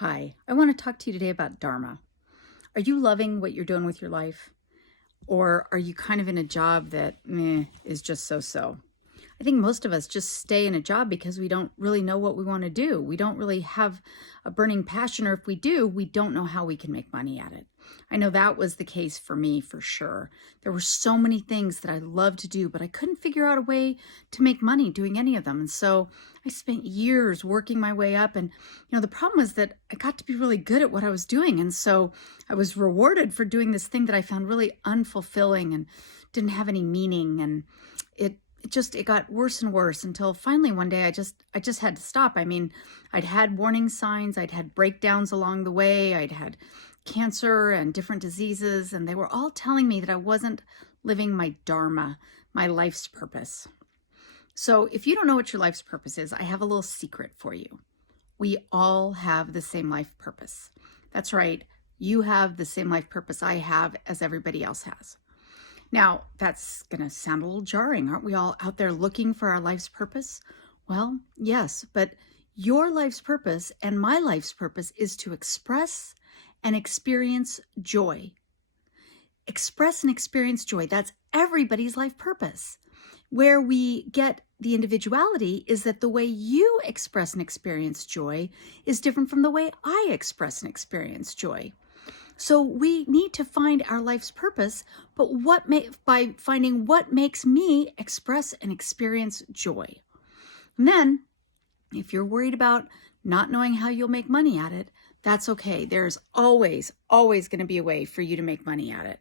Hi, I want to talk to you today about Dharma. Are you loving what you're doing with your life? Or are you kind of in a job that is just so-so? I think most of us just stay in a job because we don't really know what we want to do. We don't really have a burning passion, or if we do, we don't know how we can make money at it. I know that was the case for me for sure. There were so many things that I loved to do, but I couldn't figure out a way to make money doing any of them. And so I spent years working my way up. And, the problem was that I got to be really good at what I was doing. And so I was rewarded for doing this thing that I found really unfulfilling and didn't have any meaning. And it got worse and worse until finally one day I just had to stop. I mean, I'd had warning signs, I'd had breakdowns along the way, I'd had cancer and different diseases, and they were all telling me that I wasn't living my Dharma, my life's purpose. So if you don't know what your life's purpose is, I have a little secret for you. We all have the same life purpose. That's right. You have the same life purpose I have as everybody else has. Now, that's going to sound a little jarring. Aren't we all out there looking for our life's purpose? Well, yes, but your life's purpose and my life's purpose is to express and experience joy. Express and experience joy. That's everybody's life purpose. Where we get the individuality is that the way you express and experience joy is different from the way I express and experience joy. So we need to find our life's purpose, but by finding what makes me express and experience joy. And then, if you're worried about not knowing how you'll make money at it, that's okay. There's always going to be a way for you to make money at it.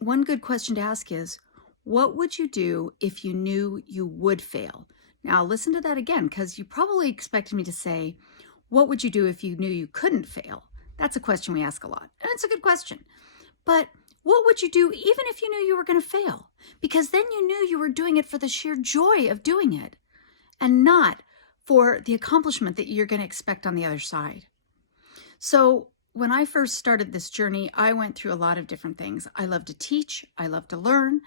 One good question to ask is, what would you do if you knew you would fail? Now, listen to that again, because you probably expected me to say, what would you do if you knew you couldn't fail? That's a question we ask a lot, and it's a good question. But what would you do even if you knew you were going to fail? Because then you knew you were doing it for the sheer joy of doing it and not for the accomplishment that you're going to expect on the other side. So when I first started this journey, I went through a lot of different things. I love to teach. I love to learn.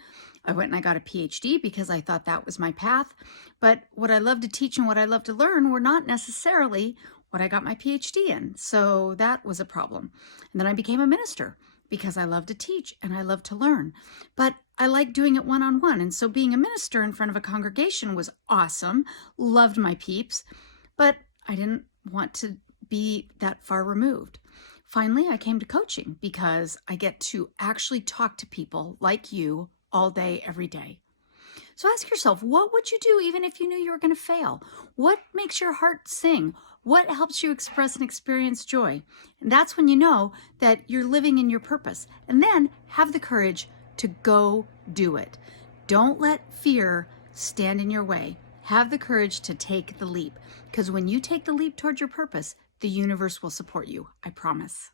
I went and I got a PhD because I thought that was my path. But what I love to teach and what I love to learn were not necessarily what I got my PhD in. So that was a problem. And then I became a minister because I love to teach and I love to learn. But I like doing it one-on-one. And so being a minister in front of a congregation was awesome. Loved my peeps. But I didn't want to be that far removed. Finally, I came to coaching because I get to actually talk to people like you all day, every day. So ask yourself, what would you do even if you knew you were going to fail? What makes your heart sing? What helps you express and experience joy? And that's when you know that you're living in your purpose. And then have the courage to go do it. Don't let fear stand in your way. Have the courage to take the leap. Because when you take the leap toward your purpose, the universe will support you. I promise.